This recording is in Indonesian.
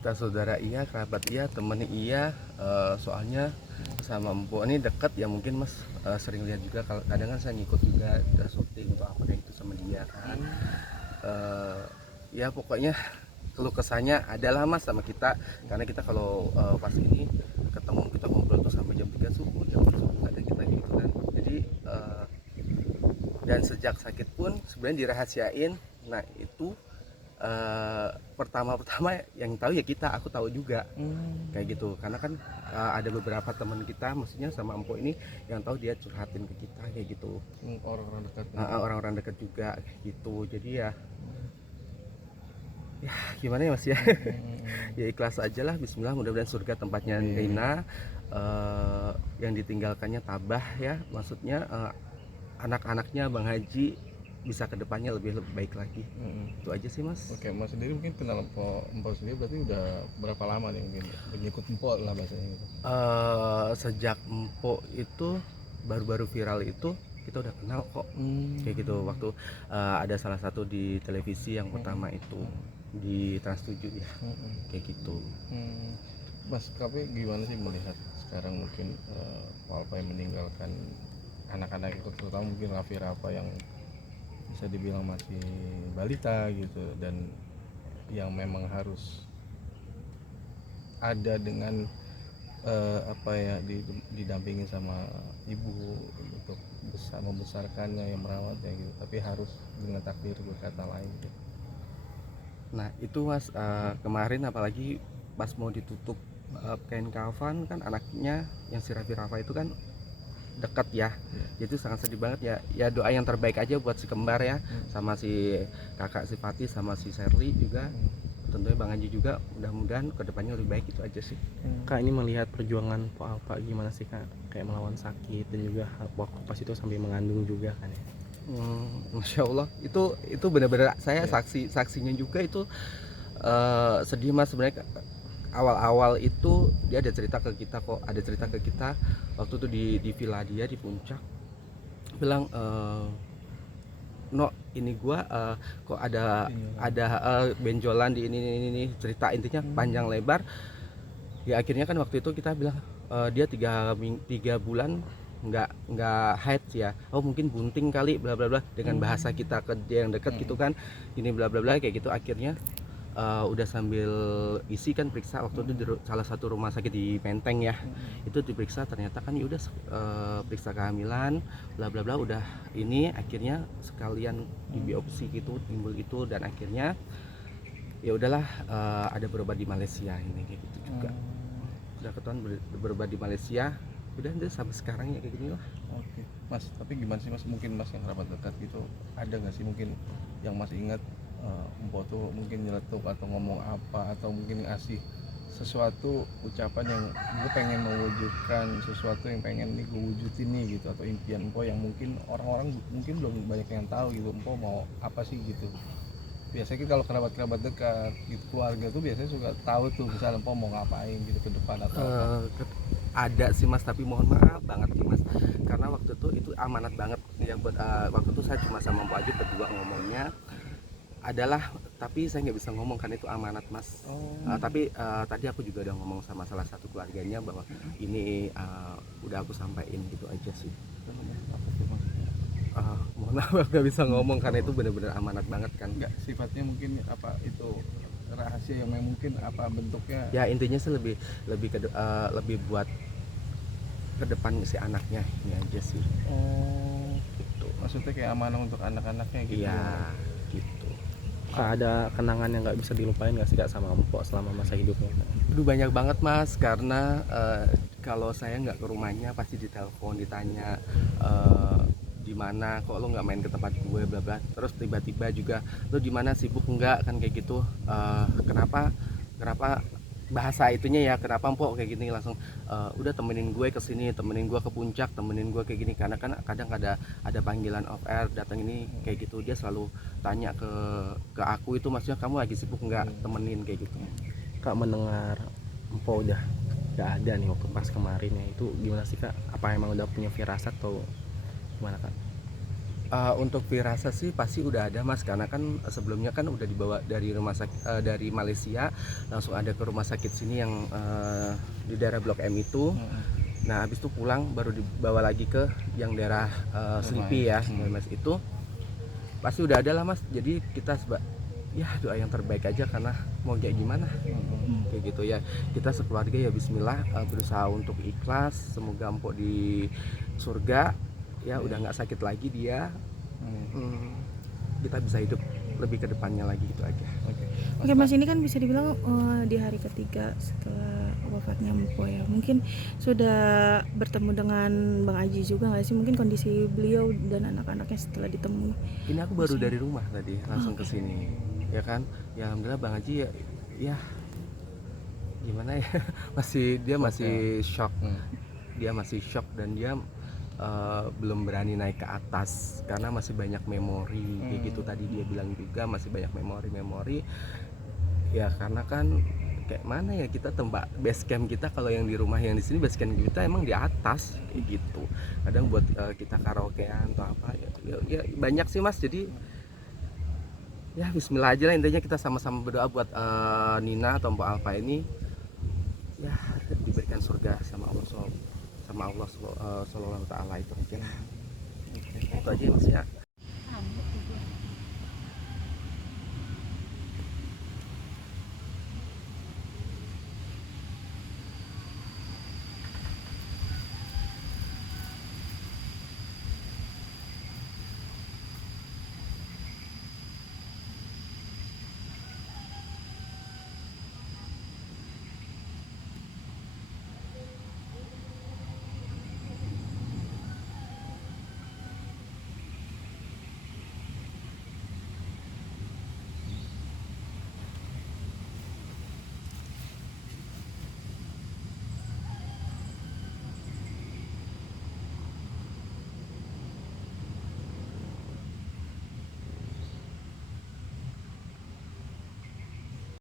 kita saudara iya, kerabat iya, temen iya. Soalnya sama Empo ini dekat ya, mungkin Mas sering lihat juga. Kalau kadang kan saya ngikut juga, kita syuting atau apa kayak gitu sama dia kan. Ya pokoknya keluh kesahnya adalah Mas sama kita, karena kita kalau pas ini ketemu, kita ngobrol tuh sampai jam 3 subuh, jam 4 subuh ada kita gitu kan. Jadi dan sejak sakit pun sebenarnya dirahasiain. Nah itu pertama yang tahu ya kita, aku tahu juga kayak gitu, karena kan ada beberapa teman kita, maksudnya sama Empo ini yang tahu, dia curhatin ke kita kayak gitu. Orang-orang dekat. Orang-orang dekat juga kayak gitu. Jadi ya gimana ya Mas ya. Ya ikhlas aja lah, bismillah, mudah-mudahan surga tempatnya Nina. Yang ditinggalkannya tabah ya, maksudnya anak-anaknya Bang Haji bisa kedepannya lebih baik lagi. Itu aja sih Mas. Oke, Mas sendiri mungkin kenal Empo sendiri berarti udah berapa lama nih mungkin mengikut Empo lah bahasanya gitu? Sejak Empo itu baru-baru viral itu kita udah kenal kok. Kayak gitu, waktu ada salah satu di televisi yang pertama itu di Trans 7 ya, kayak gitu. Mas, tapi gimana sih melihat sekarang mungkin Alpa yang meninggalkan anak-anak itu, terutama mungkin Raffi Rafa yang bisa dibilang masih balita gitu, dan yang memang harus ada dengan didampingin sama ibu untuk membesarkannya, yang merawatnya gitu, tapi harus dengan takdir berkata lain gitu. Nah itu Mas, kemarin apalagi pas mau ditutup kain kafan kan, anaknya yang si Raffi Rafa itu kan dekat ya. Jadi sangat sedih banget ya. Ya doa yang terbaik aja buat si kembar ya, sama si kakak si Fatih sama si Sherly juga. Tentunya Bang Haji juga, mudah-mudahan kedepannya lebih baik. Itu aja sih. Kak, ini melihat perjuangan Po Alpa gimana sih Kak, kayak melawan sakit dan juga waktu pas itu sambil mengandung juga kan ya. Masya Allah, itu benar-benar saya saksinya juga. Itu sedih Mas sebenarnya. Awal-awal itu dia ada cerita ke kita kok, waktu itu di villa dia di puncak, bilang no ini gua kok ada benjolan di ini cerita, intinya panjang lebar. Ya akhirnya kan waktu itu kita bilang dia 3 bulan nggak haid ya, mungkin bunting kali bla bla bla, dengan bahasa kita ke dia yang dekat gitu kan, ini bla bla bla kayak gitu. Akhirnya udah sambil isi kan periksa waktu itu di salah satu rumah sakit di Menteng ya. Itu diperiksa, ternyata kan ya udah periksa kehamilan bla bla bla, udah ini. Akhirnya sekalian di biopsi gitu timbul itu, dan akhirnya ya udahlah ada berobat di Malaysia ini kayak gitu juga. Udah ketahuan berobat di Malaysia, udah sampai sekarang ya kayak gini lah. Oke. Mas, tapi gimana sih Mas, mungkin Mas yang rapat dekat gitu, ada nggak sih mungkin yang Mas ingat Empo tuh mungkin nyeletuk atau ngomong apa, atau mungkin ngasih sesuatu ucapan yang gue pengen mewujudkan sesuatu yang pengen nih gue wujudin nih gitu, atau impian Empo yang mungkin orang-orang mungkin belum banyak yang tahu gitu, Empo mau apa sih gitu. Biasanya kalau kerabat-kerabat dekat gitu, keluarga tuh biasanya suka tahu tuh misalnya Empo mau ngapain gitu ke depan atau apa. Ada sih Mas, tapi mohon maaf banget sih Mas, karena waktu itu amanat banget ya buat waktu itu saya cuma sama Empo aja berdua ngomongnya adalah, tapi saya nggak bisa ngomong kan, itu amanat Mas. Tapi tadi aku juga udah ngomong sama salah satu keluarganya bahwa ini udah aku sampaikan gitu aja sih. Mohon maaf nggak bisa ngomong karena itu benar-benar amanat banget kan. Nggak, sifatnya mungkin apa itu rahasia yang mungkin apa bentuknya Ya intinya sih lebih buat ke depan si anaknya ini aja sih. gitu. Maksudnya kayak amanah untuk anak-anaknya gitu. Iya gitu. Kak, ada kenangan yang nggak bisa dilupain nggak sih Kak sama Empo selama masa hidupnya Kak? Aduh banyak banget Mas, karena kalau saya nggak ke rumahnya pasti ditelepon, ditanya di mana, kok lo nggak main ke tempat gue bla bla. Terus tiba-tiba juga lo di mana, sibuk nggak kan kayak gitu. Kenapa bahasa itunya ya, kenapa Mpok kayak gini, langsung udah temenin gue ke sini, temenin gue ke puncak, temenin gue kayak gini, karena kan kadang ada panggilan off air datang ini kayak gitu. Dia selalu tanya ke aku itu, maksudnya kamu lagi sibuk nggak, temenin kayak gitu. Kak, mendengar Empo udah nggak ada nih waktu pas kemarin ya, itu gimana sih Kak? Apa emang udah punya firasat atau gimana Kak? Untuk firasat sih pasti udah ada Mas, karena kan sebelumnya kan udah dibawa dari rumah sakit dari Malaysia langsung ada ke rumah sakit sini yang di daerah Blok M itu. Nah habis itu pulang baru dibawa lagi ke yang daerah Selipi ya, Mas, itu pasti udah ada lah Mas. Jadi kita ya doa yang terbaik aja, karena mau kayak gimana kayak gitu ya, kita sekeluarga ya Bismillah berusaha untuk ikhlas, semoga empok di surga ya, udah nggak sakit lagi dia. Kita bisa hidup lebih ke depannya lagi gitu aja. Oke Mas, ini kan bisa dibilang di hari ketiga setelah wafatnya Mpo ya. Mungkin sudah bertemu dengan Bang Aji juga nggak sih? Mungkin kondisi beliau dan anak-anaknya setelah ditemui. Ini aku baru dari rumah tadi langsung ke sini ya kan. Ya alhamdulillah Bang Haji ya gimana ya dia masih shock. Dia masih shock dan dia belum berani naik ke atas karena masih banyak memori kayak gitu. Tadi dia bilang juga masih banyak memori ya, karena kan kayak mana ya, kita tempat base camp kita kalau yang di rumah, yang di sini base camp kita emang di atas kayak gitu. Kadang buat kita karaokean atau apa ya banyak sih Mas. Jadi ya Bismillah aja lah, intinya kita sama-sama berdoa buat Nina atau Mbak Alfa ini ya diberikan surga sama Allah Sallallahu Ta'ala itu aja lah. Itu aja Mas ya.